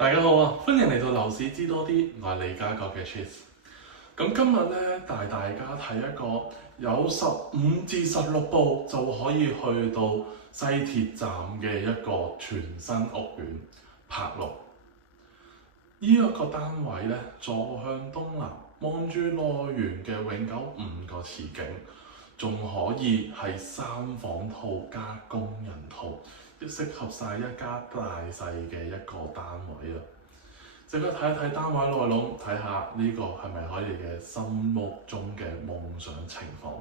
大家好啊，歡迎嚟到樓市知多啲，我係李家國嘅 Cheese。咁今日咧帶大家睇一個有15至16步就可以去到西鐵站嘅一個全新屋苑柏龍。呢一個單位咧坐向東南，望住內園嘅永久5個池景，仲可以係3房套加工人套，適合晒一家大細嘅一個單位啊！即刻睇一睇單位內容，睇下呢個係咪喺你嘅心目中嘅夢想情況。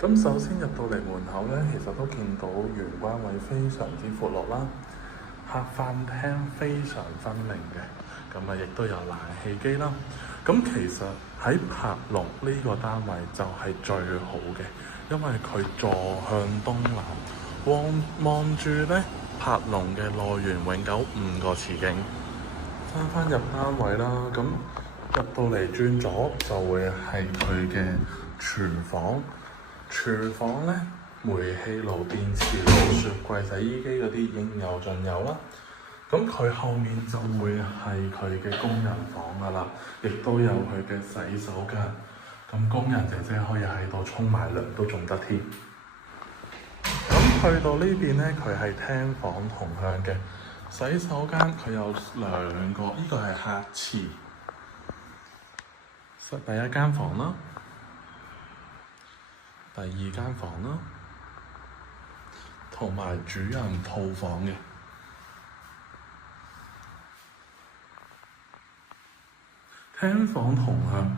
咁首先入到嚟門口咧，其實都見到玄關位非常之闊落啦，客飯廳非常分明嘅，咁啊亦都有冷氣機啦。咁其實喺柏龍呢個單位就係最好嘅，因為佢坐向東南，望住咧柏龍嘅內園永久5個池景。翻入單位啦，咁入到嚟轉左就會係佢嘅廚房。廚房咧，煤氣爐、電磁爐、雪櫃、洗衣機嗰啲應有盡有啦。咁佢後面就會係佢嘅工人房噶啦，亦都有佢嘅洗手間。咁工人姐姐可以喺度沖埋涼都仲得添。咁去到呢邊咧，佢係廳房同向嘅。洗手間佢有2個，呢個係客廁，第一間房啦，第二間房啦，同埋主人套房嘅。廳房同向，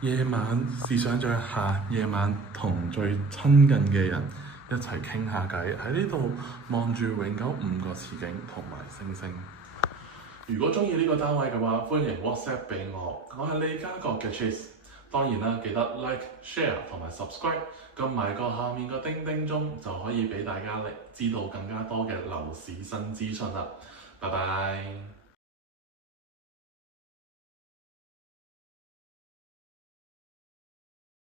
夜晚試想像下，夜晚同最親近嘅人一齊傾下偈，喺呢度望住永久5個池景同埋星星。如果鍾意呢個單位嘅話，歡迎 WhatsApp 俾我，我係李家國嘅 Cheese。當然啦，記得 Like、Share 同埋 Subscribe， 撳埋個下面個叮叮鐘，就可以俾大家知道更加多嘅樓市新資訊啦。拜拜。